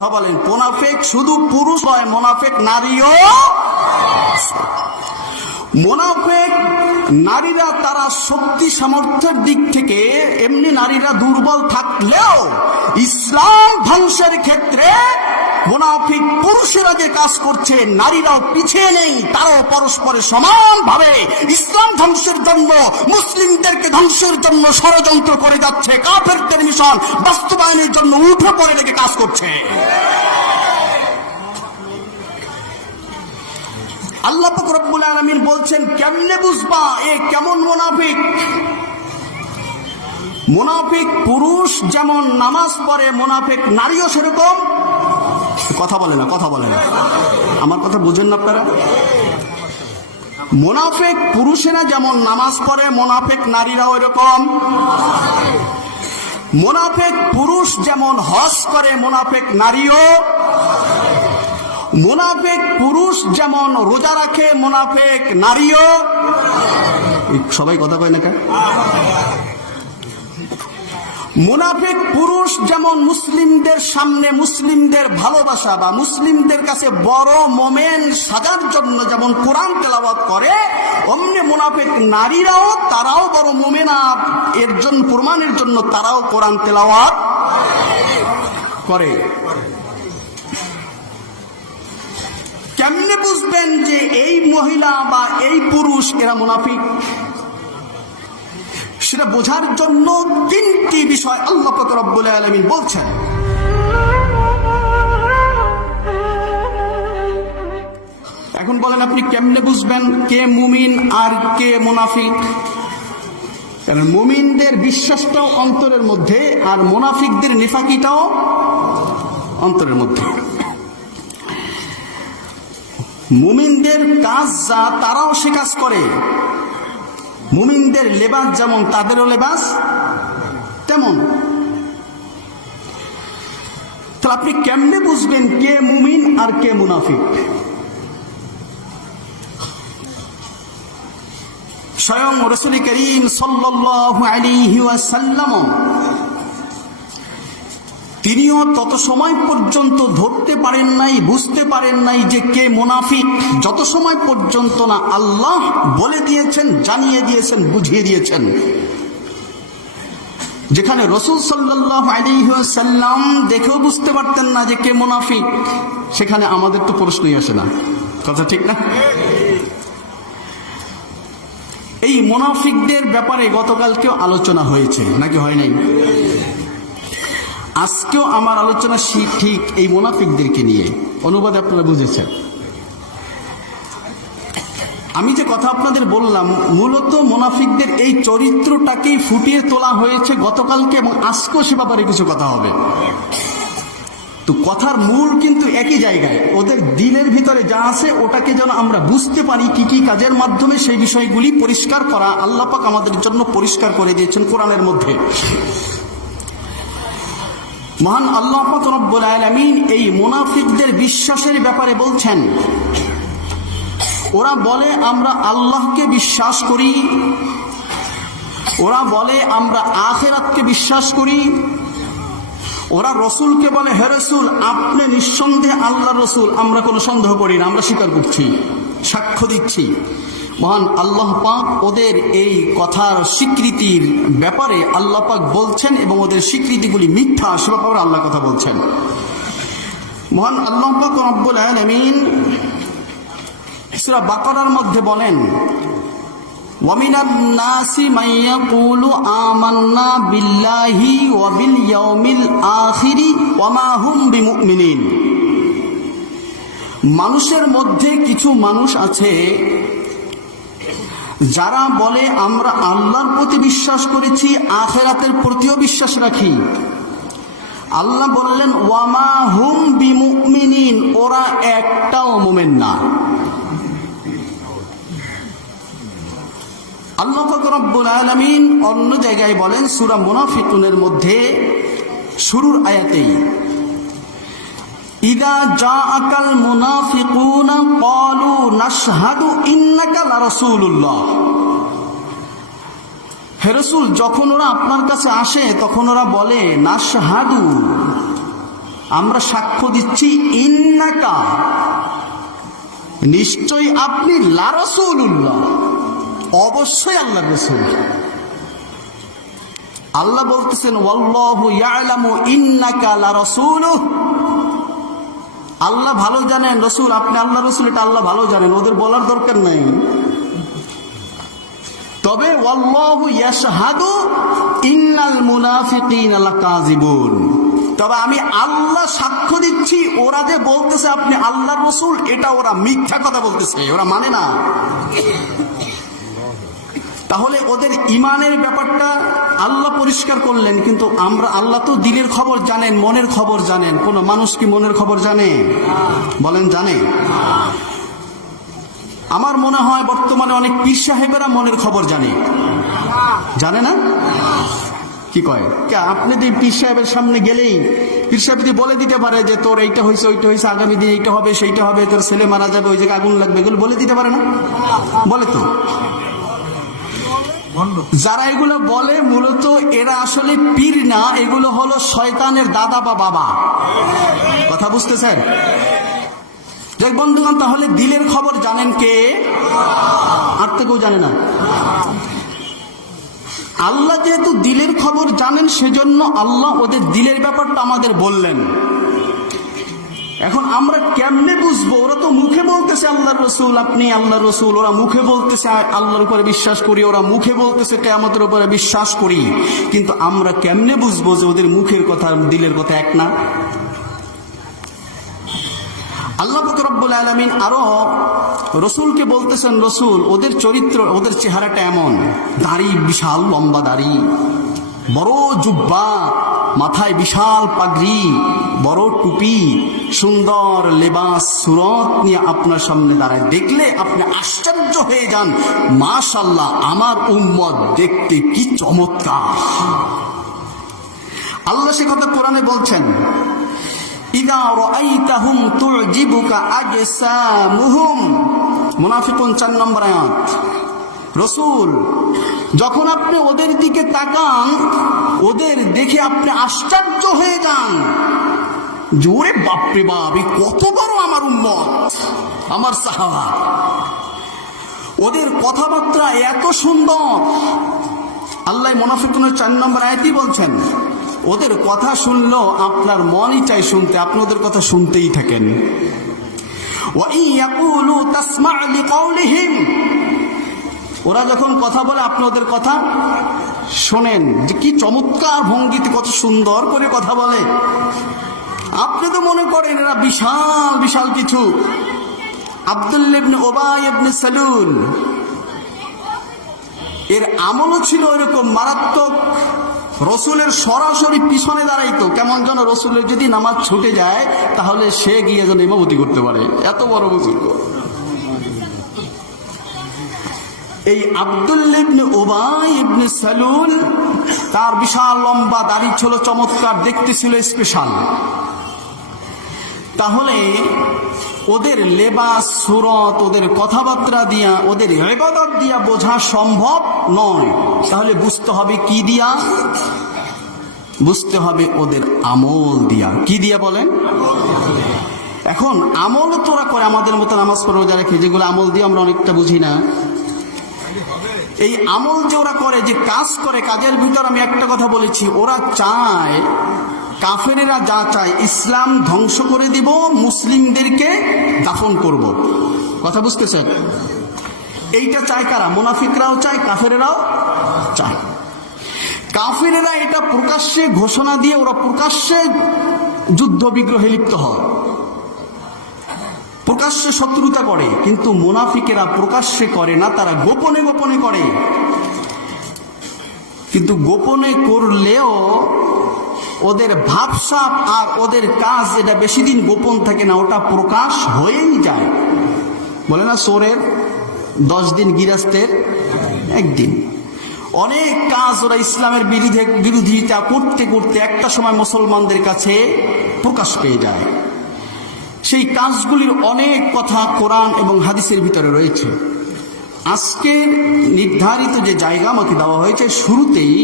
বলেন মুনাফিক শুধু পুরুষ নয়, মুনাফিক নারীও। মুনাফিক নারীরা তারা শক্তি সামর্থ্যের দিক থেকে এমনি নারীরা দুর্বল থাকলেও ইসলাম ধ্বংসের ক্ষেত্রে মুনাফিক পুরুষেরা যে কাজ করছে নারীরাও পিছিয়ে নেই, তারাও পরস্পরের সমানভাবে ইসলাম ধ্বংসের জন্য, মুসলিমদেরকে ধ্বংসের জন্য ষড়যন্ত্র করে যাচ্ছে। কাফেরদের মিশন বাস্তবায়নের জন্য উঠে পড়ে লেগে কাজ করছে। আল্লাহ পাক রব্বুল আলামিন বলছেন, কেমনে বুঝবা এ কেমন মুনাফিক? মুনাফিক পুরুষ যেমন নামাজ পড়ে, মুনাফিক নারীও সেরকম। কথা বলে না, আমার কথা বুঝেন না আপনারা? মুনাফিক পুরুষেরা যেমন নামাজ পড়ে, মুনাফিক নারীরাও এরকম। মুনাফিক পুরুষ যেমন হজ করে, মুনাফিক নারীও। মুনাফিক পুরুষ যেমন রোজা রাখে, মুনাফিক নারীও। সবাই কথা কয় না কেন? মুনাফিক পুরুষ যেমন মুসলিমদের সামনে মুসলিমদের ভালোবাসা বা মুসলিমদের কাছে বড় মোমেন সাজার জন্য যেমন কোরআন তেলাওয়াত করে, অমনি মুনাফিক নারীরাও তারাও বড় মোমেনা এর জন্য প্রমাণের জন্য তারাও কোরআন তেলাওয়াত করে। কেমনে বুঝবেন যে এই মহিলা বা এই পুরুষ এরা মুনাফিক? সেটা বোঝার জন্য তিনটি বিষয় আল্লাহ পাক রব্বুল আলামিন বলছেন। এখন বলেন আপনি কেমনে বুঝবেন কে মুমিন আর কে মুনাফিক? কারণ মুমিনদের বিশ্বাসটাও অন্তরের মধ্যে, আর মুনাফিকদের নিফাকিটাও অন্তরের মধ্যে। মুমিনদের কাজ যা তারাও সে কাজ করে, মুমিনদের লেবাস যেমন তাদেরও লেবাস তেমন। তো আপনি কেমনে বুঝবেন কে মুমিন আর কে মুনাফিক? স্বয়ং রাসূল করিম সাল্লাল্লাহু আলাইহি ওয়াসাল্লাম তিনিও তত সময় পর্যন্ত ধরতে পারেন নাই, বুঝতে পারেন নাই যে কে মুনাফিক, যত সময় পর্যন্ত না আল্লাহ বলে দিয়েছেন, জানিয়ে দিয়েছেন, বুঝিয়ে দিয়েছেন। যেখানে রাসূল সাল্লাল্লাহু আলাইহি ওয়াসাল্লাম দেখেও বুঝতে পারতেন না যে কে মুনাফিক, সেখানে আমাদের তো প্রশ্নই আসে না। কথা ঠিক না? এই মুনাফিকদের ব্যাপারে গতকালকেও আলোচনা হয়েছে নাকি হয় নাই? আজকেও আমার আলোচনা ঠিক এই মুনাফিকদেরকে নিয়ে। অনুবাদে আপনারা বুঝেছেন। আমি যে কথা আপনাদের বললাম, মূলত মুনাফিকদের এই চরিত্রটাকেই ফুটিয়ে তোলা হয়েছে গতকালকে, এবং আজকেও সে ব্যাপারে কিছু কথা হবে। তো কথার মূল কিন্তু একই জায়গায়, ওদের দিলের ভিতরে যা আছে ওটাকে যেন আমরা বুঝতে পারি, কি কি কাজের মাধ্যমে সেই বিষয়গুলি পরিষ্কার করা আল্লাহ পাক আমাদের জন্য পরিষ্কার করে দিয়েছেন কোরআনের মধ্যে। মহান আল্লাহ পাক রব্বুল আলামিন এই মুনাফিকদের বিশ্বাসের ব্যাপারে বলছেন, ওরা বলে আমরা আল্লাহকে বিশ্বাস করি, ওরা বলে আমরা আখিরাতকে বিশ্বাস করি, ওরা রসুলকে বলে হে রসুল আপনি নিঃসন্দেহে আল্লাহ রসুল, আমরা কোনো সন্দেহ করি না, আমরা স্বীকার করছি, সাক্ষ্য দিচ্ছি। মহান আল্লাহ পাক ওদের এই কথার স্বীকৃতির ব্যাপারে আল্লাহ পাক বলছেন, এবং ওদের স্বীকৃতিগুলি মিথ্যা সে ব্যাপারে আল্লাহ কথা বলছেন। মহান আল্লাহ পাক রব্বুল আলামিন সূরা বাকারার মধ্যে বলেন, ওয়ামিনান নাসি মান ইয়াকুলু আমান্না বিল্লাহি ওয়া বিল ইয়াউমিল আখিরি ওয়া মা হুম বিমুমিনিন। মানুষের মধ্যে কিছু মানুষ আছে যারা বলে আমরা আল্লাহর প্রতি বিশ্বাস করেছি, আখিরাতের প্রতিও বিশ্বাস রাখি। আল্লাহ বললেন ওয়া মা হুম বিমুমিনিন, ওরা একটাও মুমিন না। আল্লাহ পাক রব্বুল আলামিন অন্য জায়গায় বলেন সূরা মুনাফিকুনের মধ্যে শুরুর আয়াতেই, ইদা জাআকাল মুনাফিকুনা ক্বালু নাশহাদু ইন্নাকা লারাসূলুল্লাহ। হে রাসূল, যখন ওরা আপনার কাছে আসে তখন ওরা বলে নাশহাদু, আমরা সাক্ষ্য দিচ্ছি ইন্নাকা, নিশ্চয়ই আপনি লা রাসূলুল্লাহ, অবশ্যই আল্লাহর রাসূল। আল্লাহ বলতেছেন ওয়াল্লাহু ইয়ালামু ইন্নাকা লা রাসূলুহু, আল্লাহ ভালো জানেন রাসূল আপনি আল্লাহ রাসূল, এটা আল্লাহ ভালো জানেন, ওদের বলার দরকার নাই। তবে ওয়াল্লাহু ইয়াশহাদু ইন্নাল মুনাফিকিনা লাকাযিবুন, তবে আমি আল্লাহ সাক্ষ্য দিচ্ছি ওরা যে বলতেছে আপনি আল্লাহর রাসূল, এটা ওরা মিথ্যা কথা বলতেছে, ওরা মানে না। তাহলে ওদের ইমানের ব্যাপারটা আল্লাহ পরিষ্কার করলেন, কিন্তু আমরা আল্লাহ তো দিলের খবর জানেন, মনের খবর জানেন। কোন মানুষ কি মনের খবর জানে? বলেন জানে? আমার মনে হয় বর্তমানে অনেক পীর সাহেবেরা মনের খবর জানে, জানে না? কি কয় আপনি যে পীর সাহেবের সামনে গেলেই পীর সাহেব যদি বলে দিতে পারে যে তোর এইটা হয়েছে ওইটা হয়েছে, আগামী দিন এইটা হবে সেইটা হবে, তোর ছেলে মারা যাবে, ওই জায়গায় আগুন লাগবে, এগুলো বলে দিতে পারে না? বলে তো। যারা এগুলো বলে মূলত এরা আসলে পীর না, এগুলো হলো শয়তানের দাদা বা বাবা। কথা বুঝতেছেন? যাই বন্ধুগণ, তাহলে দিলের খবর জানেন কে? আর তো কেউ জানে না। আল্লাহ যেহেতু দিলের খবর জানেন, সেজন্য আল্লাহ ওদের দিলের ব্যাপারটা আমাদের বললেন। এখন আমরা কেমনে বুঝবো? ওরা তো মুখে বলতেছে আল্লাহর রাসূল আপনি আল্লাহর রাসূল, ওরা মুখে বলতেছে আল্লাহর উপরে বিশ্বাস করি, ওরা মুখে বলতেছে কিয়ামতের উপরে বিশ্বাস করি, কিন্তু আমরা কেমনে বুঝবো যে ওদের মুখের কথা দিলের কথা এক না? আল্লাহ পাক রব্বুল আলামিন আরো রসুলকে বলতেছেন, রসুল ওদের চরিত্র, ওদের চেহারাটা এমন, দাড়ি বিশাল লম্বা দাড়ি, বড় জুব্বা, মাথায় বিশাল পাগড়ি, বড় টুপি, সুন্দর লেবাস সুরত নিয়ে আপনার সামনে দাঁড়ায়, দেখলে আপনি আশ্চর্য হয়ে যান, মাশাআল্লাহ আমার উম্মত দেখতে কি চমৎকার। আল্লাহ সে কথা কোরআনে বলছেন, ইযা রাআইতাহুম তু'জিবুকা আজসামুহুম, মুনাফিকুন 4 নম্বর আয়াত। রাসূল যখন আপনি ওদের দিকে তাকান, ওদের দেখে আপনি আশ্চর্য হয়ে যান, জোরে বাপরে বাপ, কত বড় আমার উম্মত, আমার সাহাবা, ওদের কথাবার্তা এত সুন্দর। আল্লাহ মুনাফিকুনের 4 নম্বর আয়াতই বলছেন, ওদের কথা শুনলো আপনার মনই চাই শুনতে, আপনি ওদের কথা শুনতেই থাকেন। ওয়া ইন ইয়াকুলু তাসমা' লিকাউলিহিম, ওরা যখন কথা বলে আপনি ওদের কথা শোনেন, যে কি চমৎকার ভঙ্গিতে কত সুন্দর করে কথা বলে। আপনি তো মনে করেন এরা বিশাল বিশাল কিছু। আব্দুল্লাহ ইবনে উবাই ইবনে সালুল এর আমলও ছিল এরকম মারাত্মক, রসুলের সরাসরি পিছনে দাঁড়াইতো, কেমন যেন রসুলের যদি নামাজ ছুটে যায় তাহলে সে গিয়ে যেন ইমামতি করতে পারে, এত বড় বুজুর্গ। এই আব্দুল্লাহ ইবনে উবাই ইবনে সালুল, তার বিশাল লম্বা দাড়ি ছিল, চমৎকার দেখতে ছিল, স্পেশাল। তাহলে ওদের লেবাস সুরত, ওদের কথাবার্তা দিয়া, ওদের ইবাদত দিয়া বোঝা সম্ভব নয়। তাহলে বুঝতে হবে কি দিয়া? বুঝতে হবে ওদের আমল দিয়া। কি দিয়া বলেন? এখন আমল তোরা করে আমাদের মতো নামাজ পড়ে রোজা রেখে, যেগুলো আমল দিয়ে আমরা অনেকটা বুঝি না। এই আমল যে ওরা করে, যে কাজ করে, কাজের ভিতর আমি একটা কথা বলেছি, ওরা চায়, কাফেরেরা যা চায়, ইসলাম ধ্বংস করে দিব, মুসলিমদেরকে দাফন করব। কথা বুঝতেছেন? এইটা চায় কারা? মুনাফিকরাও চায়, কাফেরেরাও চায়। কাফেরেরা এটা প্রকাশ্যে ঘোষণা দিয়ে ওরা প্রকাশ্যে যুদ্ধ বিগ্রহে লিপ্ত হয়, প্রকাশ্যে শত্রুতা করে, কিন্তু মুনাফিকেরা প্রকাশ্যে করে না, তারা গোপনে গোপনে করে। কিন্তু গোপনে করলেও ওদের ভাবসাব আর ওদের কাজ এটা বেশি দিন গোপন থাকে না, ওটা প্রকাশ হয়েই যায়। বলে না চোরের 10 দিন, গৃহস্থের 1 দিন। অনেক কাজ ওরা ইসলামের বিরোধিতা করতে করতে একটা সময় মুসলমানদের কাছে প্রকাশ পেয়ে যায়। সেই কাজগুলির অনেক কথা কোরআন এবং হাদিসের ভিতরে রয়েছে। আজকে নির্ধারিত যে জায়গা আমাকে দেওয়া হয়েছে, শুরুতেই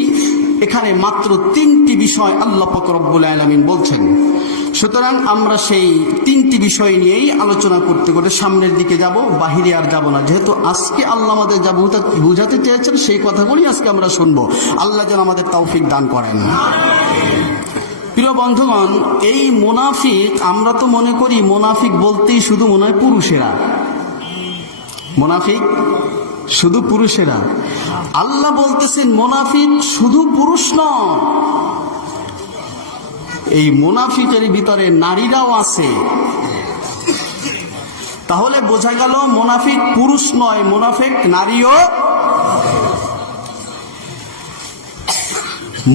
এখানে মাত্র 3টি বিষয় আল্লাহ পাক রব্বুল আলামিন বলছেন। সুতরাং আমরা সেই তিনটি বিষয় নিয়েই আলোচনা করতে করতে সামনের দিকে যাব, বাহিরে আর যাব না। যেহেতু আজকে আল্লাহ আমাদের যা বুঝাতে চেয়েছেন সেই কথাগুলি আজকে আমরা শুনবো। আল্লাহ যেন আমাদের তৌফিক দান করেন। প্রিয় বন্ধুগণ, এই মুনাফিক, আমরা তো মনে করি মুনাফিক বলতেই শুধু মনে হয় পুরুষেরা, মুনাফিক শুধু পুরুষেরা। আল্লাহ বলতেছেন মুনাফিক শুধু পুরুষ নয়, এই মুনাফিকের ভিতরে নারীরাও আছে। তাহলে বোঝা গেল মুনাফিক পুরুষ নয়, মুনাফিক নারীও।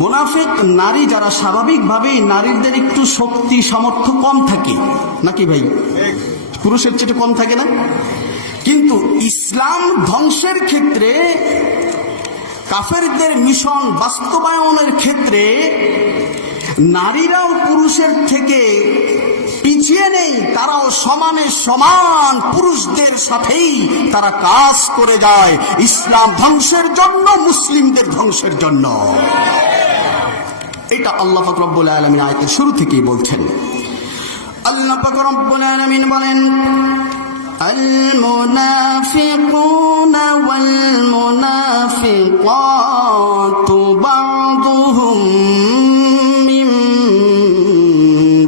মুনাফিক নারী যারা, স্বাভাবিকভাবেই নারীদের একটু শক্তি সামর্থ্য কম থাকে নাকি ভাই? পুরুষের চেয়ে কম থাকে না? কিন্তু ইসলাম ধ্বংসের ক্ষেত্রে, কাফেরদের মিশন বাস্তবায়নের ক্ষেত্রে নারীরাও পুরুষের থেকে পিছিয়ে নেই, তারাও সমানে সমান পুরুষদের সাথেই তারা কাজ করে যায় ইসলাম ধ্বংসের জন্য, মুসলিমদের ধ্বংসের জন্য। এটা আল্লাহ পাক রব্বুল আলামিন আয়াতের শুরু থেকেই বলছেন। আল্লাহ পাক রব্বুল আলামিন বলেন, المنافقون والمنافقات بعضهم من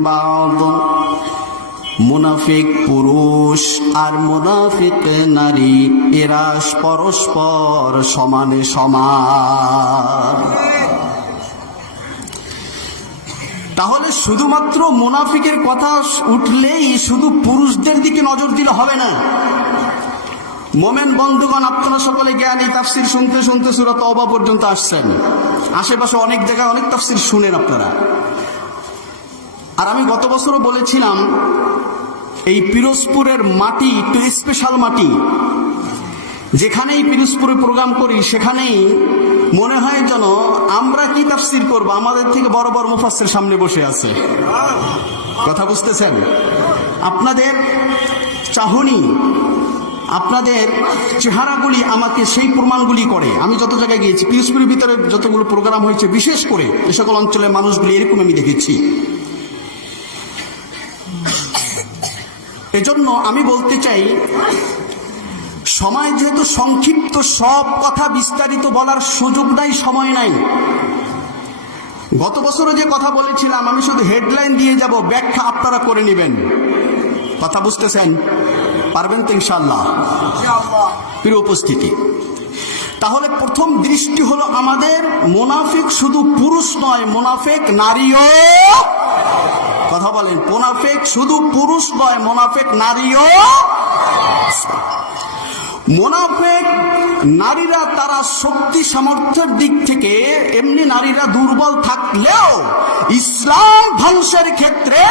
بعض। মুনাফিক পুরুষ আর মুনাফিক নারী এরা পরস্পর সমানে সমান। তাহলে শুধুমাত্র মুনাফিকের কথা উঠলেই শুধু পুরুষদের দিকে নজর দিলে হবে না। মোমেন বন্ধুগণ, আপনারা সকলে জ্ঞানী, তাফসীর শুনতে শুনতে সূরা তওবা পর্যন্ত আসছেন, আশেপাশে অনেক জায়গায় অনেক তাফসীর শুনেন আপনারা। আর আমি গত বছরও বলেছিলাম এই পিরোজপুরের মাটি একটু স্পেশাল মাটি। যেখানেই পিরোজপুরে প্রোগ্রাম করি সেখানেই মনে হয় যেন আমরা কি তাফসীর করব, আমাদের থেকে বড় বড় মুফাসসির সামনে বসে আছে। কথা বুঝতেছেন? আপনাদের চাহনি, আপনাদের চেহারাগুলি আমাকে সেই প্রমাণগুলি করে। আমি যত জায়গায় গিয়েছি, পিরোজপুরের ভিতরে যতগুলো প্রোগ্রাম হয়েছে, বিশেষ করে এ সকল অঞ্চলের মানুষগুলি এরকম আমি দেখেছি। এজন্য আমি বলতে চাই, সময় যেহেতু সংক্ষিপ্ত, সব কথা বিস্তারিত বলার সুযোগ নাই, সময় নাই। গত বছরে যে কথা বলেছিলাম আমি শুধু হেডলাইন দিয়ে যাব, ব্যাখ্যা আপনারা করে নেবেন। কথা বুঝতেছেন? পারবেন তো ইনশাআল্লাহ? প্রিয় উপস্থিতি, তাহলে প্রথম দৃষ্টি হলো আমাদের, মুনাফিক শুধু পুরুষ নয়, মুনাফিক নারীও। কথা বলেন, মুনাফিক শুধু পুরুষ নয়, মুনাফিক নারীও। মুনাফিক নারীরা তারা শক্তি সামর্থ্যের দিক থেকে এমনি নারীরা দুর্বল থাকলেও ইসলাম ধ্বংসের ক্ষেত্রে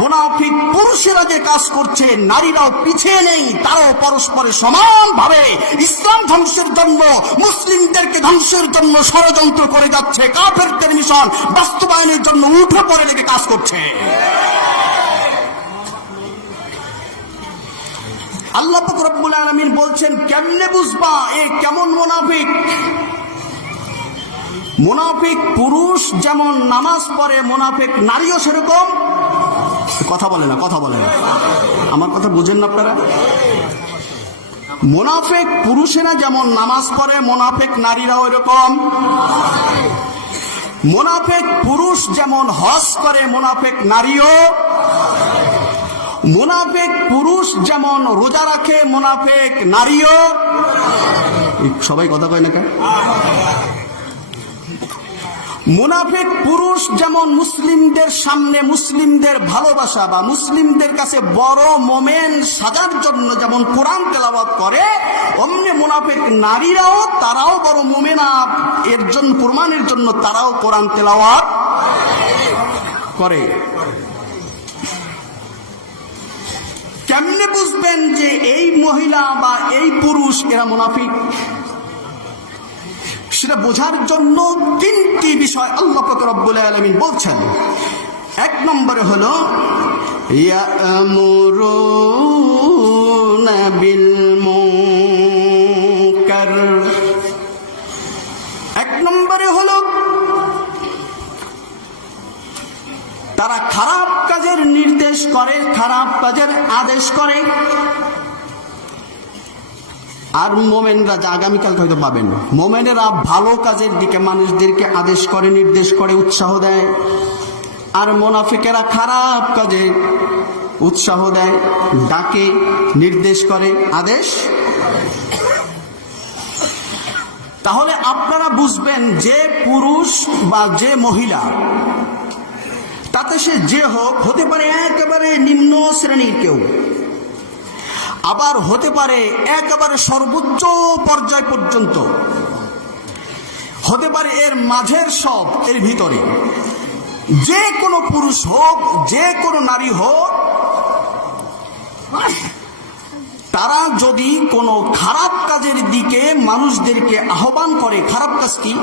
মুনাফিক পুরুষেরা যে কাজ করছে, নারীরাও পিছিয়ে নেই, তারাও পরস্পরের সমানভাবে ইসলাম ধ্বংসের জন্য, মুসলিমদেরকে ধ্বংসের জন্য ষড়যন্ত্র করে যাচ্ছে। কাফেরদের মিশন বাস্তবায়নের জন্য উঠে পড়ে লেগে কাজ করছে। আল্লাহ পাক রব্বুল আলামিন বলছেন, কেমনে বুঝবা এ কেমন মুনাফিক? মুনাফিক পুরুষ যেমন নামাজ পড়ে, মুনাফিক নারীও সেরকম। কথা বলে না, কথা বলে না, আমার কথা বুঝেন না আপনারা? মুনাফিক পুরুষেরা যেমন নামাজ পড়ে, মুনাফিক নারীরাও এরকম। মুনাফিক পুরুষ যেমন হজ করে, মুনাফিক নারীও। মুনাফিক পুরুষ যেমন রোজা রাখে, মুনাফিক নারীও। সবাই কথা কয় না কেন? মুনাফিক পুরুষ যেমন মুসলিমদের সামনে মুসলিমদের ভালোবাসা বা মুসলিমদের কাছে বড় মোমেন সাজার জন্য যেমন কোরআন তেলাওয়াত করে, অমনি মুনাফিক নারীরাও, তারাও বড় মোমেনা এর জন্য প্রমাণের জন্য তারাও কোরআন তেলাওয়াত করে। কেমনে বুঝবেন যে এই মহিলা বা এই পুরুষ এরা মুনাফিক? সেটা বোঝার জন্য তিনটি বিষয় আল্লাহ পাক রব্বুল আলামিন বলছেন। এক নম্বরে হলো ইয়ামুরুনা বিল মুনকার। এক নম্বরে হলো তারা খারাপ কাজে করে, খারাপ কাজের আদেশ করে। আর মোমেনরা, যা আগামীকালকে হয়তো পাবেন, মোমেনেরা ভালো কাজের দিকে মানুষদেরকে আদেশ করে, নির্দেশ করে, উৎসাহ দেয়। আর মুনাফিকেরা খারাপ কাজে উৎসাহ দেয়, ডাকে, নির্দেশ করে, আদেশ। তাহলে আপনারা বুঝবেন যে পুরুষ বা যে মহিলা, তাতে সে যে হোক, হতে পারে একেবারে নিম্ন শ্রেণীর কেউ, আবার হতে পারে একেবারে সর্বোচ্চ পর্যায় পর্যন্ত, হতে পারে এর মাঝের সব, এর ভিতরে। যে কোনো পুরুষ হোক, যে কোনো নারী হোক, তারা যদি কোনো খারাপ কাজের দিকে মানুষদেরকে আহ্বান করে, খারাপ কাজ কি?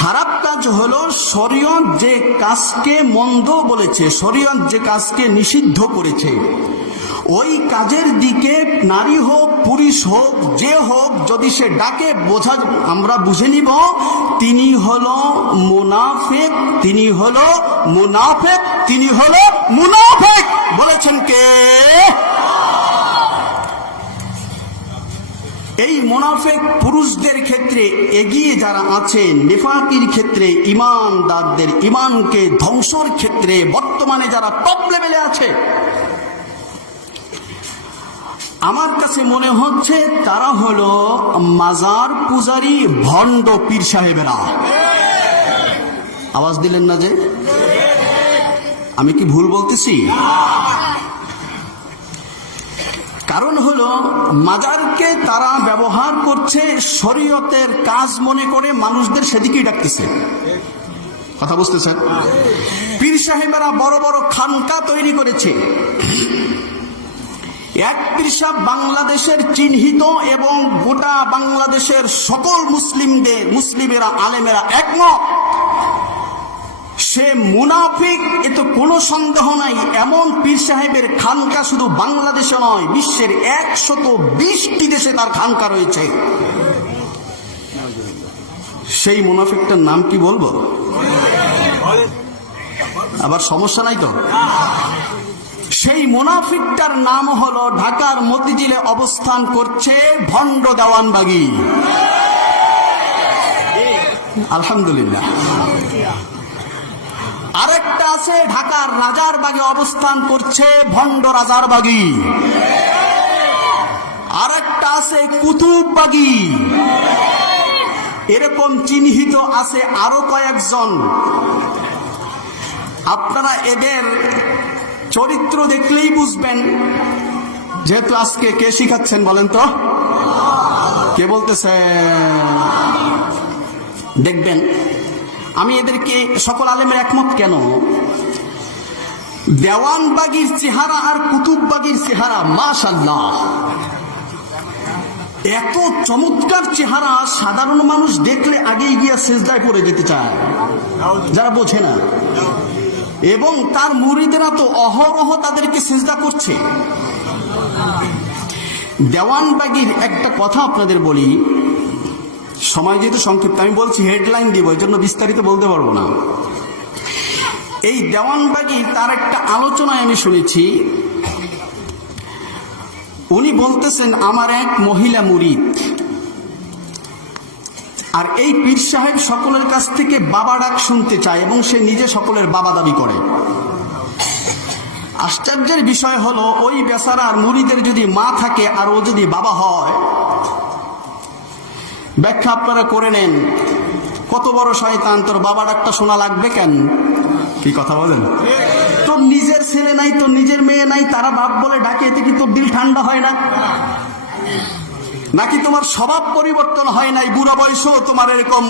খারাপ কাজ হলো শরীয়ত যে কাজকে মন্দ বলেছে, শরীয়ত যে কাজকে নিষিদ্ধ করেছে, ওই কাজের দিকে নারী হোক, পুরুষ হোক, যে হোক, যদি সে ডাকে, বোঝা, আমরা বুঝে নিব তিনি হলো মুনাফিক, তিনি হলো মুনাফিক, তিনি হলো মুনাফিক। বলেছেন কে? এই মুনাফিক পুরুষদের ক্ষেত্রে এগিয়ে যারা আছেন, নিফাকির ক্ষেত্রে, ইমানদারদের ইমানকে ধ্বংসের ক্ষেত্রে বর্তমানে যারা টপ লেভেলে আছে, আমার কাছে মনে হচ্ছে তারা হলো মাজার পূজারী ভণ্ড পীর সাহেবেরা। আওয়াজ দিলেন না যে? আমি কি ভুল বলতেছি? কারণ হলো মাজারকে তারা ব্যবহার করছে শরীয়তের কাজ মনে করে, মানুষদের সেদিকেই ডাকতেছে। কথা বুঝতেছেন? পীর সাহেবেরা বড় বড় খানকা তৈরি করেছে। এক পীর সাহেব বাংলাদেশের চিহ্নিত এবং গোটা বাংলাদেশের সকল মুসলিমেরা, আলেমেরা একমত, সে মুনাফিক, এতে কোনো সন্দেহ নাই। এমন পীর সাহেবের খানকা শুধু বাংলাদেশে নয়, বিশ্বের 120টি দেশে তার খানকা রয়েছে। সেই মুনাফিকটার নাম কি বলবো? আবার সমস্যা নাই তো? সেই মুনাফিকটার নাম হলো ঢাকার মতিঝিলে অবস্থান করছে ভণ্ড দেওয়ানবাগী। আলহামদুলিল্লাহ। আরেকটা আছে ঢাকার রাজারবাগে অবস্থান করছে ভণ্ড রাজারবাগী। আরেকটা আছে কুতুববাগী। এরকম চিহ্নিত আছে আরো কয়েকজন। আপনারা এদের চরিত্র দেখলেই বুঝবেন। যেহেতু আজকে কে শিখাচ্ছেন বলেন তো? কে বলতেছে? দেখবেন আমি এদেরকে, সকল আলেমের একমত কেন, দেওয়ানবাগীর চেহারা আর কুতুববাগীর চেহারা মাশাআল্লাহ এত চমৎকার চেহারা, সাধারণ মানুষ দেখলে আগেই গিয়া সেজদায় পড়ে যেতে চায়, যারা বোঝে না। এবং তার মুরিদেরা তো অহরহ তাদেরকে সেজদা করছে। দেওয়ানবাগীর একটা কথা আপনাদের বলি, সময় যেহেতু সংক্ষিপ্ত, আমি বলছি হেডলাইন দিব, এই জন্য বিস্তারিত বলতে পারবো না। এই দেওয়ানবাগীর তার একটা আলোচনায় আমি শুনেছি, উনি বলতেছেন আমার এক মহিলা মুরিদ, আর এই পীর সাহেব সকলের কাছ থেকে বাবা ডাক শুনতে চায় এবং সে নিজে সকলের বাবা দাবি করে। আশ্চর্যের বিষয় হলো ওই বেচারার মুরিদের যদি মা থাকে আর ও যদি বাবা হয়, ব্যাখ্যা আপনারা করে নেন। কত বড় শয়তান, তোর বাবা ডাকটা শোনা লাগবে কেন? কি কথা বলেন? তোর নিজের ছেলে নাই, তোর নিজের মেয়ে নাই, তারা বাপ বলে ডাকে, এতে কি তোর দিল ঠান্ডা হয় না? নাকি তোমার স্বভাব পরিবর্তন হয় নাই, বুড়া বয়সেও তোমার এরকম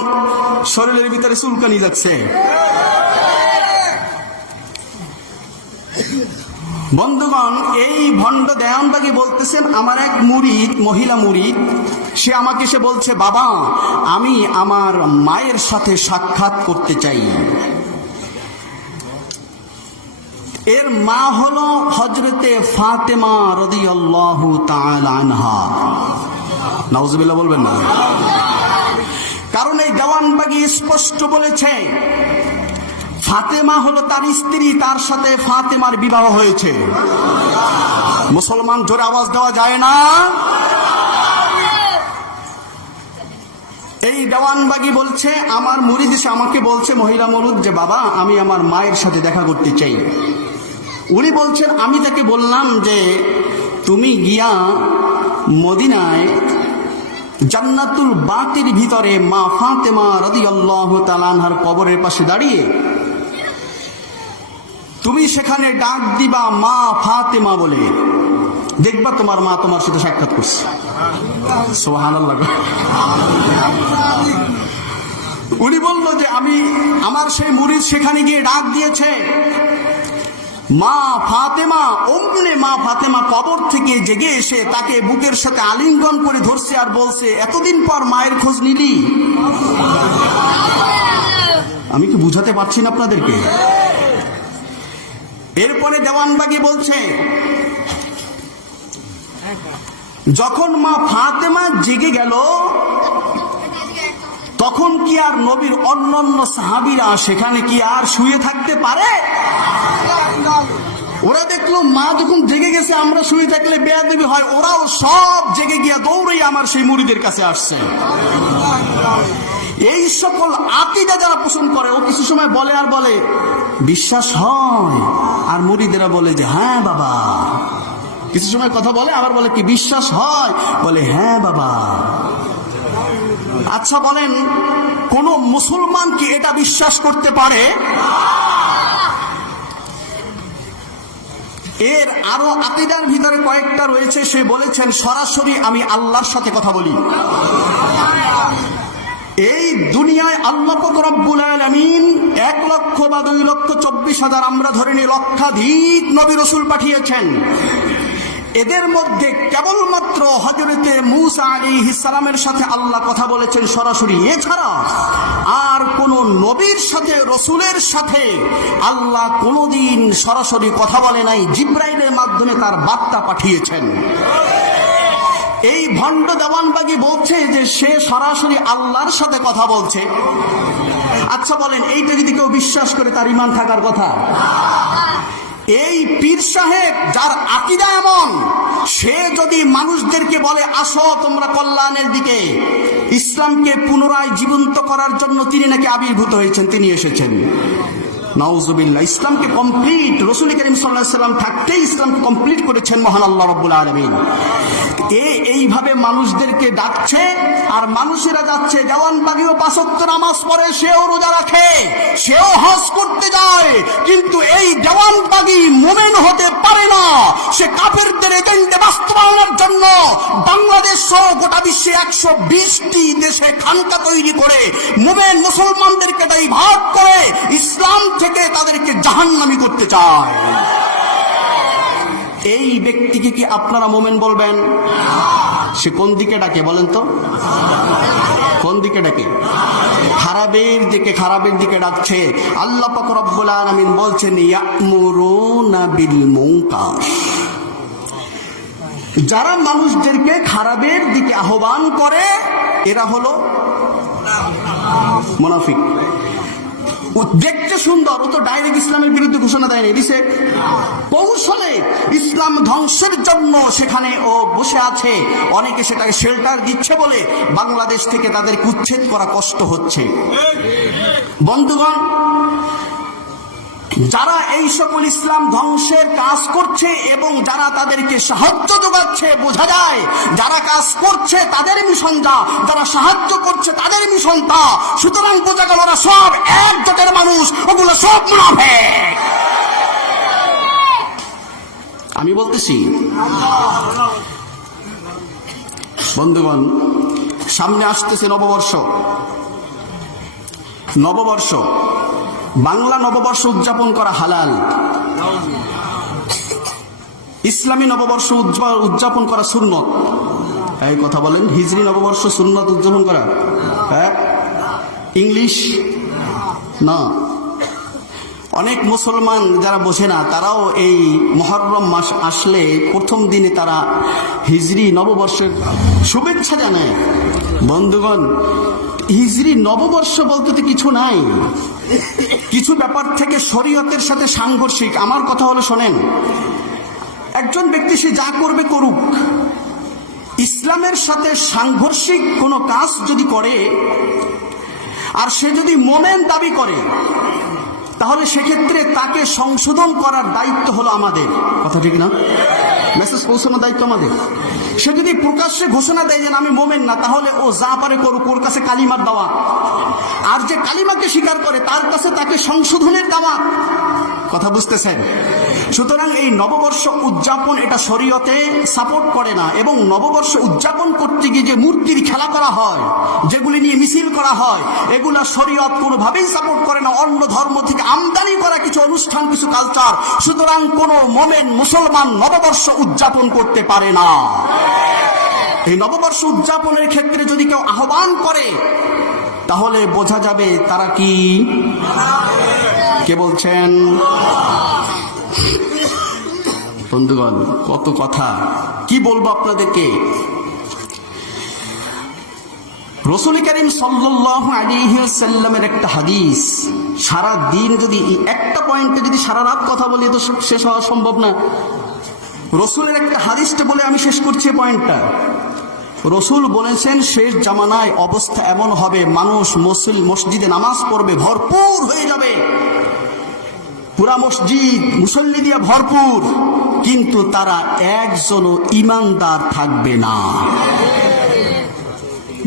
শরীরের ভিতরে চুলকানি যাচ্ছে? বন্ধুগণ, এই ভণ্ড দেওয়ানবাগী বলতেছেন আমার এক মুরিদ, মহিলা মুরিদ, সে আমাকে সে বলছে বাবা আমি আমার মায়ের সাথে সাক্ষাৎ করতে চাই। এর মা হলো হযরতে ফাতেমা রাদিয়াল্লাহু তাআলা আনহা। নাউজুবিল্লাহ বলবেন না? কারণ এই দেওয়ানবাগী স্পষ্ট বলেছে ফাতেমা হলো তার স্ত্রী, তার সাথে ফাতেমার বিবাহ হয়েছে। মুসলমান জোরে আওয়াজ দেওয়া যায় না? এই দেওয়ানবাগি বলছে, আমার মুরিদ এসে আমাকে বলছে, মহিলা মুরিদ, যে বাবা আমি আমার মায়ের সাথে দেখা করতে চাই। উনি বলছেন, আমি তাকে বললাম যে তুমি গিয়া মদিনায় জান্নাতুল বাকির ভিতরে মা ফাতেমা রাদিয়াল্লাহু তাআলা আনহার কবরের পাশে দাঁড়িয়ে তুমি সেখানে ডাক দিবা মা ফাতেমা বলে, দেখবা তোমার মা তোমার সাথে সাক্ষাৎ করছে। সুবহানাল্লাহ। উনি বলল যে আমার সেই মুরিদ সেখানে গিয়ে ডাক দিয়েছে, মা ফাতেমা। অমনে মা ফাতেমা কবর থেকে জেগে এসে তাকে বুকের সাথে আলিঙ্গন করে ধরছে আর বলছে, এতদিন পর মায়ের খোঁজ নিলি? আমি কি বুঝাতে পারছি না আপনাদেরকে? এরপরে দেওয়ানবাগি বলছে, যখন মা ফাতেমা জেগে গেল তখন কি আর নবীর অন্যান্য সাহাবীরা সেখানে কি আর শুয়ে থাকতে পারে? ওরা দেখলো মা যখন জেগে গেছে, আমরা শুয়ে থাকলে বেয়াদবি হয়, ওরাও সব জেগে গিয়া দৌড়ে আমার সেই মুরিদের কাছে আসছে। এই সকল আকীদা যারা পোষণ করে, ও কিছু সময় বলে আর বলে বিশ্বাস হয়, আর মুরিদেরা বলে যে হ্যাঁ বাবা। কিছু সময় কথা বলে আবার বলে কি বিশ্বাস হয়, বলে হ্যাঁ বাবা। আচ্ছা বলেন, কোন মুসলমান কি এটা বিশ্বাস করতে পারে? এর আরো আকীদার ভিতরে কয়েকটা রয়েছে। সে বলেছেন সরাসরি আমি আল্লাহর সাথে কথা বলি। এই দুনিয়ায় আল্লাহ পাক রব্বুল আলামিন 1 লক্ষ বা 2,24,000 আমরা ধরে নিই লক্ষাধিক নবী রাসূল পাঠিয়েছেন। এদের মধ্যে কেবলমাত্র হযরতে মূসা আলাইহিস সালামের সাথে আল্লাহ কথা বলেছেন সরাসরি। এছাড়া আর কোন নবীর সাথে রাসূলের সাথে আল্লাহ কোনদিন সরাসরি কথা বলে নাই, জিবরাইলের মাধ্যমে তার বার্তা পাঠিয়েছেন। এই ভণ্ড দেওয়ানবাগি বলছে যে সে সরাসরি আল্লাহর সাথে কথা বলছে। আচ্ছা বলেন, এইটা যদি কেউ বিশ্বাস করে তার ঈমান থাকার কথা? এই পীর সাহেব যার আকীদা এমন, সে যদি মানুষদেরকে বলে আসো তোমরা কল্যাণের দিকে, ইসলামকে পুনরায় জীবন্ত করার জন্য তিনি নাকি আবির্ভূত হয়েছেন, তিনি এসেছেন। নাউজুবিল্লাহ। ইসলামকে কমপ্লিট, রাসূল করিম সাল্লাল্লাহু আলাইহি ওয়াসাল্লাম থাকতেই ইসলামকে কমপ্লিট করেছেন মহান আল্লাহ রাব্বুল আলামিন। এইভাবে মানুষদেরকে ডাকছে, আর মানুষেরা যাচ্ছে। দেওয়ানবাগিও 5 ওয়াক্ত নামাজ পড়ে, সেও রোজা রাখে, সেও হজ করতে যায়, কিন্তু এই দেওয়ানবাগি মুমিন হতে পারে না। সে কাফেরদের এজেন্ডা বাস্তবায়নের জন্য বাংলাদেশ সহ গোটা বিশ্বে 120টি দেশে খানকা তৈরি করে মুমিন মুসলমানদেরকে ডাইভার্ট করে ইসলাম থেকে তাদেরকে জাহান্নামী করতে চায়। এই ব্যক্তিকে কি আপনারা মুমিন বলবেন? সে কোন দিকে ডাকে বলেন তো? কোন দিকে ডাকে? খারাপের দিকে ডাকছে। আল্লাহ পাক রব্বুল আলামিন বলছেন ইয়া'মুরুনা বিল মুনকার। যারা মানুষদেরকে খারাপের দিকে আহ্বান করে এরা হলো মুনাফিক। ও দেখতে সুন্দর, ও তো ডাইরেক্ট ইসলামের বিরুদ্ধে ঘোষণা দেয়নি, দিছে কৌশলে ইসলাম ধ্বংসের জন্য সেখানে ও বসে আছে। অনেকে সেটাকে শেল্টার দিচ্ছে বলে বাংলাদেশ থেকে তাদেরকে উচ্ছেদ করা কষ্ট হচ্ছে। বন্ধুগণ, যারা এই সকল ইসলাম ধ্বংসের কাজ করছে এবং যারা তাদেরকে সাহায্য যোগাচ্ছে, বোঝা যায় যারা কাজ করছে তাদের মিশন যা, যারা সাহায্য করছে তাদের মিশন তা। সুতরাং বোঝা গেল ওরা সব এক জাতের মানুষ, ওগুলো সব মুনাফিক। আমি বলতেছি বন্ধুগণ, সামনে আসতেছে নববর্ষ। বাংলা নববর্ষ উদযাপন করা হালাল, ইসলামী নববর্ষ উদযাপন করা সুন্নত। এই কথা বলেন, হিজরি নববর্ষ সুন্নত উদযাপন করা? হ্যাঁ, ইংলিশ না। অনেক মুসলমান যারা বোঝে না, তারাও এই মুহররম মাস আসলে প্রথম দিনে তারা হিজরি নববর্ষের শুভেচ্ছা জানায়। বন্ধুগণ, হিজরি নববর্ষ বলতে তো কিছু নাই, কিছু ব্যাপার থেকে শরীয়তের সাথে সাংঘর্ষিক। আমার কথা হলো শোনেন, একজন ব্যক্তি সে যা করবে করুক, ইসলামের সাথে সাংঘর্ষিক কোনো কাজ যদি করে আর সে যদি মোমেন দাবি করে, তাহলে সেক্ষেত্রে তাকে সংশোধন করার দায়িত্ব হলো আমাদের। কথা ঠিক না? মেসেজ পৌঁছানোর দায়িত্ব আমাদের। সে যদি প্রকাশ্যে ঘোষণা দেয় যে আমি মোমেন না, তাহলে ও যা পারে করুক, ওর কাছে কালিমার দাওয়াত। আর যে কালিমাকে স্বীকার করে তার কাছে তাকে সংশোধনের দাওয়াত। কথা বুঝতেছেন? সুতরাং এই নববর্ষ উদযাপন এটা শরীয়তে সাপোর্ট করে না, এবং নববর্ষ উদযাপন করতে গিয়ে যে মূর্তির খেলা করা হয়, যেগুলি নিয়ে মিছিল করা হয়, এগুলা শরীয়ত কোনোভাবেই সাপোর্ট করে না। অন্য ধর্ম থেকে আমদানি করা কিছু অনুষ্ঠান, কিছু কালচার। সুতরাং কোন মোমেন মুসলমান নববর্ষ উদযাপন করতে পারে না। এই নববর্ষ উদযাপনের ক্ষেত্রে যদি কেউ আহ্বান করে, তাহলে বোঝা যাবে তারা কি। কে বলছেন? বন্ধুগণ, কত কথা কি বলবো আপনাদেরকে। রাসূল করিম সাল্লাল্লাহু আলাইহি ওয়াসাল্লামের একটা হাদিস, সারা দিন যদি একটা পয়েন্টে যদি সারা রাত কথা বলি তো শেষ হওয়া সম্ভব না। রাসূলের একটা হাদিসটা বলে আমি শেষ করছি পয়েন্টটা। রাসূল বলেছেন, শেষ জামানায় অবস্থা এমন হবে, মানুষ মসজিদে নামাজ পড়বে, ভরপুর হয়ে যাবে, পুরা মসজিদ মুসল্লি দিয়ে ভরপুর, কিন্তু তারা একজনও ইমানদার থাকবে না।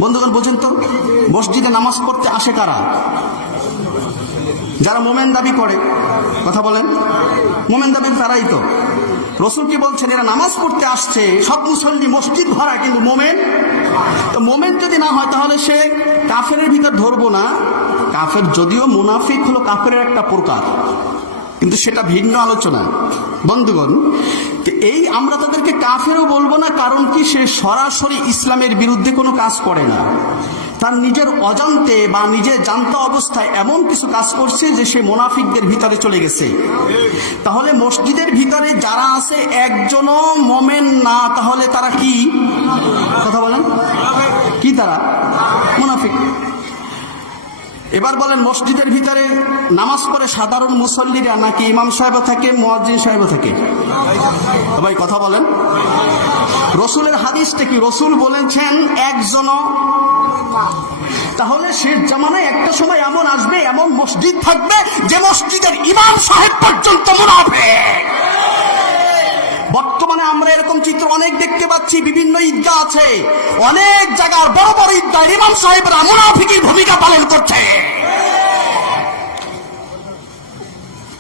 বন্ধুগণ, বোঝেন তো, মসজিদে নামাজ পড়তে আসে কারা? যারা মোমেন দাবি করে। কথা বলেন, মোমেন দাবি তারাই তো। রাসূল কি বলছেন? এরা নামাজ পড়তে আসছে, সব মুসল্লি, মসজিদ ভরা, কিন্তু মোমেন। তো মোমেন যদি না হয় তাহলে সে কাফেরের ভিতর ধরবো না। কাফের যদিও, মুনাফিক হলো কাফেরের একটা প্রকার, কিন্তু সেটা ভিন্ন আলোচনা। বন্ধুগণ, এই আমরা তাদেরকে কাফেরও বলবো না, কারণ কি সে সরাসরি ইসলামের বিরুদ্ধে কোনো কাজ করে না। তার নিজের অজান্তে বা নিজের জানতা অবস্থায় এমন কিছু কাজ করছে যে সে মুনাফিকদের ভিতরে চলে গেছে। তাহলে মসজিদের ভিতরে যারা আছে একজনও মোমেন না, তাহলে তারা কি? কথা বলেন, কি তারা? মুনাফিক। এবার বলেন, মসজিদের ভিতরে নামাজ পড়ে সাধারণ মুসল্লিরা নাকি ইমাম সাহেব থাকে, মুয়াজ্জিন সাহেব থাকে? ভাই কথা বলেন। রাসূলের হাদিসটা কি? রাসূল বলেছেন একজনও। তাহলে শেষ জামানায় একটা সময় এমন আসবে, এমন মসজিদ থাকবে যে মসজিদের ইমাম সাহেব পর্যন্ত মুনাফিক। বর্তমানে আমরা এরকম চিত্র অনেক দেখতে পাচ্ছি। বিভিন্ন ঈদগাহ আছে, অনেক জায়গার বড় বড় ঈদগাহ ইমাম সাহেবরা মুনাফিকের ভূমিকা পালন করছে।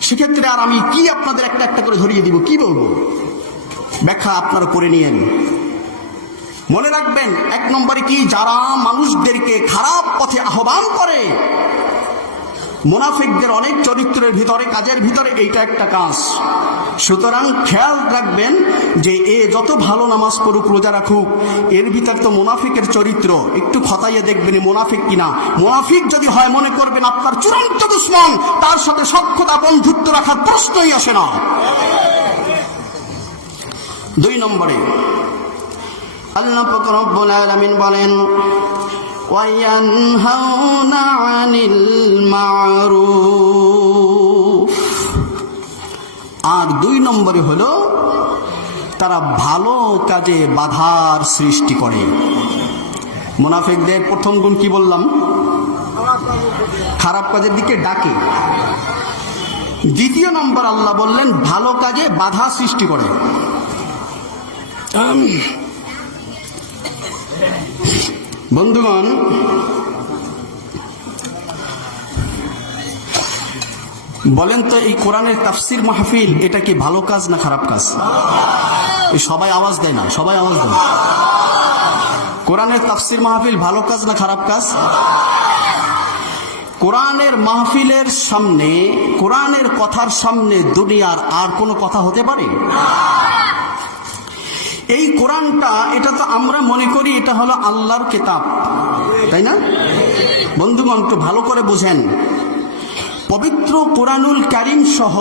সেক্ষেত্রে আর আমি কি আপনাদের একটা একটা করে ধরিয়ে দিব, কি বলবো? ব্যাখ্যা আপনারা করে নিয়েন। মনে রাখবেন, এক নম্বরে কি, যারা মানুষদেরকে খারাপ পথে আহ্বান করে, মুনাফিকদের অনেক চরিত্রের ভিতরে, কাজের ভিতরে এইটা একটা কাজ। সুতরাং খেয়াল রাখবেন যে এ যত ভালো নামাজ পড়ুক, রোজা রাখুক, এর ভিতর তো মুনাফিকের চরিত্র। একটু খতাইয়ে দেখবেন মুনাফিক কিনা। মুনাফিক যদি হয়, মনে করবেন আপনার চূড়ান্ত দুশমন, তার সাথে সখ্যতা বন্ধুত্ব রাখার প্রশ্নই আসে না। 2 নম্বরে আল্লাহ পাক রব্বুল আলামিন বলেন, ওয়ায়ানহাউনা আনিল মারুফ। আর 2 নম্বরে হলো তারা ভালো কাজে বাধার সৃষ্টি করে। মুনাফিকদের প্রথম গুণ কি বললাম? খারাপ কাজের দিকে ডাকে। 2 নম্বর আল্লাহ বললেন ভালো কাজে বাধা সৃষ্টি করে। বন্ধুগণ, বলেন তো, এই কোরআনের তাফসির মাহফিল এটা কি ভালো কাজ না খারাপ কাজ? সবাই আওয়াজ দেয় না, সবাই আওয়াজ দেয়। কোরআনের তাফসির মাহফিল ভালো কাজ না খারাপ কাজ? কোরআনের মাহফিলের সামনে, কোরআনের কথার সামনে দুনিয়ার আর কোনো কথা হতে পারে? এই কোরআনটা, এটা তো আমরা মনে করি এটা হলো আল্লাহর কিতাব, তাই না? বন্ধুগণ, একটু ভালো করে বুঝেন, পবিত্র কোরআনুল কারীম সহ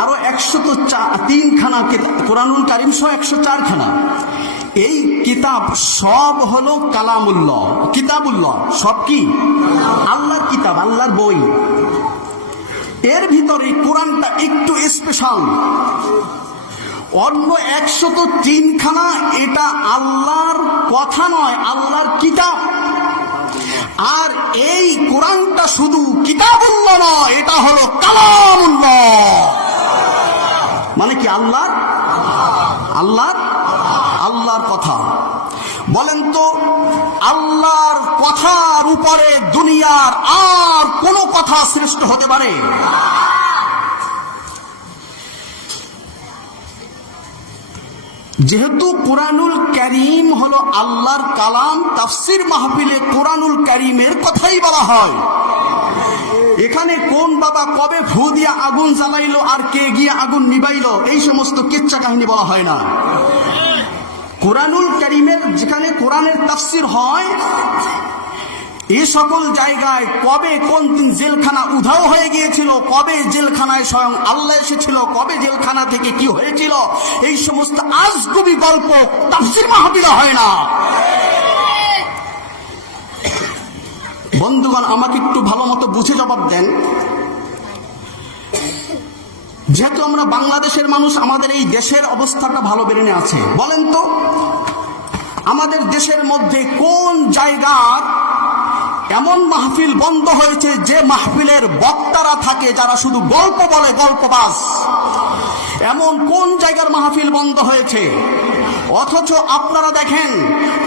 আরো 103 খানা কোরআনুল কারীম সহ 104 খানা। এই কিতাব সব হলো কালামুল্লাহ, কিতাবুল্লাহ, সব কি আল্লাহর কিতাব, আল্লাহর বই। এর ভিতরে কোরআনটা একটু স্পেশাল। অন্য 103 খানা এটা আল্লাহর কথা নয়, আল্লাহর কিতাব। আর এই কোরআনটা শুধু কিতাবুল্লাহ নয়, এটা হলো কালামুল্লাহ। মানে কি আল্লাহর কথা। বলেন তো, আল্লাহর কথার উপরে দুনিয়ার আর কোন কথা শ্রেষ্ঠ হতে পারে? যেহেতু কোরআনুল কারীম হলো আল্লাহর কালাম, তাফসীর মাহফিলে কোরআনুল কারীমের কথাই বলা হয়। এখানে কোন বাবা কবে ফু দিয়ে আগুন জ্বালাইলো আর কে গিয়ে আগুন নিবাইলো, এই সমস্ত কিচ্ছা কাহিনী বলা হয় না। কোরআনুল কারীমের যেখানে কোরআনের তাফসীর হয়, এই সকল জায়গায় কবে কোন দিন জেলখানা উধাও হয়ে গিয়েছিল, কবে জেলখানায় স্বয়ং আল্লাহ এসেছিল, কবে জেলখানা থেকে কি হয়েছিল, এই সমস্ত আজগুবি গল্প তাফসীর মাহফিলে হয় না। বন্ধুগণ, আমাকে একটু ভালো মতো বুঝে জবাব দেন। যেহেতু আমরা বাংলাদেশের মানুষ, আমাদের এই দেশের অবস্থাটা ভালো বেরেনে আছে। বলেন তো, আমাদের দেশের মধ্যে কোন জায়গার এমন মাহফিল বন্ধ হয়েছে যে মাহফিলের বক্তারা থাকে যারা শুধু গল্প বলে, গল্পবাজ? এমন কোন জায়গার মাহফিল বন্ধ হয়েছে? অথচ আপনারা দেখেন,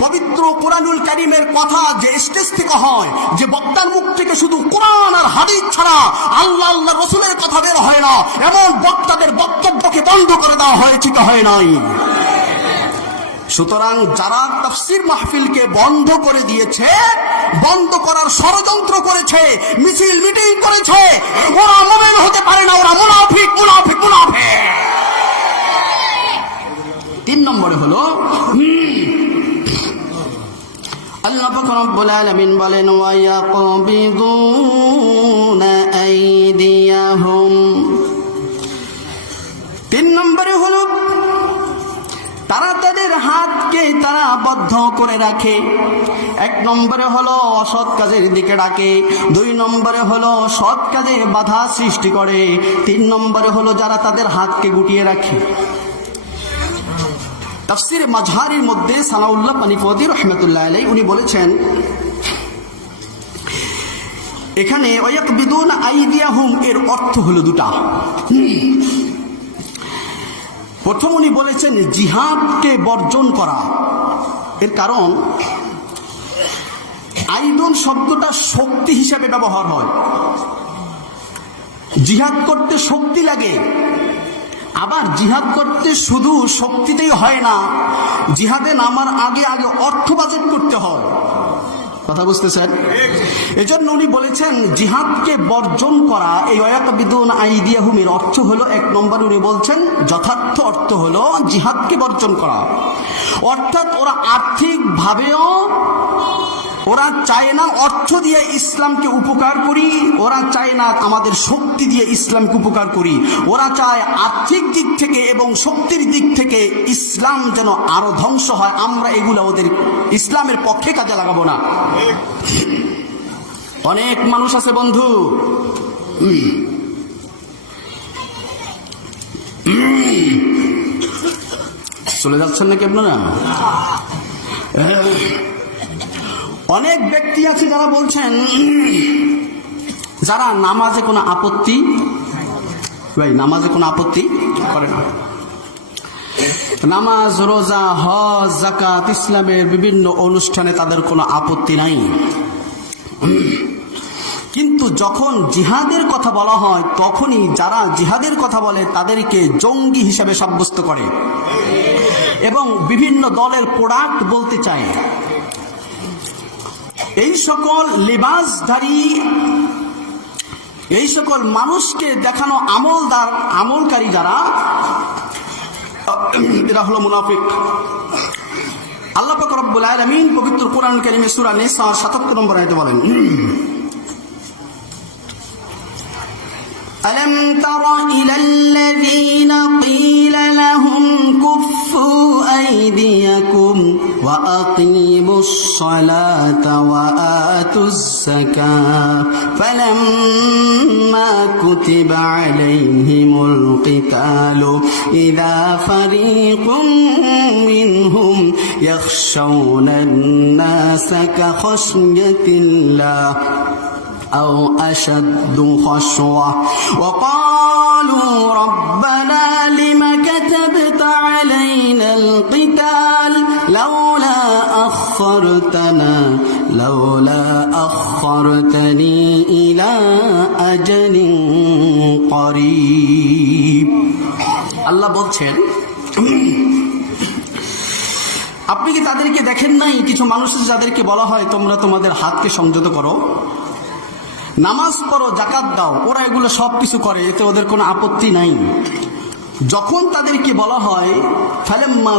পবিত্র কোরআনুল কারীমের কথা যে স্টেজ থেকে হয়, যে বক্তার মুখ থেকে শুধু কোরআন আর হাদিস ছাড়া আল্লাহ রাসূলের কথা বের হয় না, এমন বক্তাদের বক্তব্যকে বন্ধ করে দেওয়া হয়েছে কি হয় নাই? সুতরাং যারা তাফসীর মাহফিলকে বন্ধ করে দিয়েছে, বন্ধ করার ষড়যন্ত্র করেছে, মিছিল মিটিং করেছে, ওরা মুমিন হতে পারে না, ওরা মুনাফিক। 3 নম্বরে হলো আল্লাহ পাক রব্বুল আলামিন বলেন, ওয়া ইয়াকবিদুনা আইদিয়াহুম। 3 নম্বরে হলো তারা তাদের হাতকে তারা বদ্ধ করে রাখে। 1 নম্বরে হলো অসৎ কাজের দিকে ডাকে, 2 নম্বরে হলো সৎ কাজে বাধা সৃষ্টি করে, 3 নম্বরে হলো যারা তাদের হাতকে গুটিয়ে রাখে। তাফসীরে মাজহারির মধ্যে সানাউল্লাহ পানিপতি রাহমাতুল্লাহ আলাইহি উনি বলেছেন, এখানে ওয়ায়াকবিদুনা আইদিয়াহুম এর অর্থ হলো 2টা। প্রথম উনি বলেছেন জিহাদকে বর্জন করা। এর কারণ আইদুন শব্দটা শক্তি হিসাবে ব্যবহার হয়। জিহাদ করতে শক্তি লাগে, আবার জিহাদ করতে শুধু শক্তিতেই হয় না, জিহাদে নামার আগে অর্থ বাজেট করতে হয়। কথা বুঝতেছেন? এজন্য উনি বলেছেন জিহাদকে বর্জন করা। এই ওয়ায়াকবিদুনা আইদিয়াহুম এর অর্থ হলো 1 নম্বর উনি বলছেন যথার্থ অর্থ হলো জিহাদকে বর্জন করা। অর্থাৎ ওরা আর্থিক ভাবেও ওরা চায় না অর্থ দিয়ে ইসলামকে উপকার করি, ওরা চায় না আমাদের শক্তি দিয়ে ইসলামকে উপকার করি, ওরা চায় আর্থিক দিক থেকে এবং শক্তির দিক থেকে ইসলাম যেন আরো ধ্বংস হয়। আমরা এগুলো ওদের ইসলামের পক্ষে কাজে লাগাবো না। অনেক মানুষ আছে বন্ধু, চলে যাচ্ছেন নাকি আপনারা? অনেক ব্যক্তি আছে যারা বলছেন, যারা নামাজে কোনো আপত্তি করে না, নামাজ, রোজা, হজ, যাকাত, ইসলামের বিভিন্ন অনুষ্ঠানে তাদের কোনো আপত্তি নাই। কিন্তু যখন জিহাদের কথা বলা হয়, তখনই যারা জিহাদের কথা বলে তাদেরকে জঙ্গি হিসাবে সাব্যস্ত করে এবং বিভিন্ন দলের প্রোডাক্ট বলতে চায়। এই সকল লিবাসধারী, এই সকল মানুষকে দেখানো আমলকারী যারা, এরা হলো মুনাফিক। আল্লাহ পাক রব্বুল আলামিন পবিত্র কোরআন কারীমে সূরা নিসা 77 নম্বর আয়াতে বলেন, ألم تر إلى الذين قيل لهم كفوا أيديكم وأقيموا الصلاة وآتوا الزكاة فلما كتب عليهم القتال إذا فريق منهم يخشون الناس كخشية الله أو أشد خشوة وقالوا ربنا لم كتبت علينا القتال لولا أخرتني إلى أجل قريب আল্লাহ বলছেন আপনি কি তাদেরকে দেখেন নাই কিছু মানুষ যাদেরকে বলা হয় তোমরা তোমাদের হাতকে সংযত করো, নামাজ পড়ো, যাকাত দাও, ওরা এগুলো সব কিছু করে, এতে ওদের কোনো আপত্তি নাই। যখন তাদেরকে বলা হয় ফালাম্মা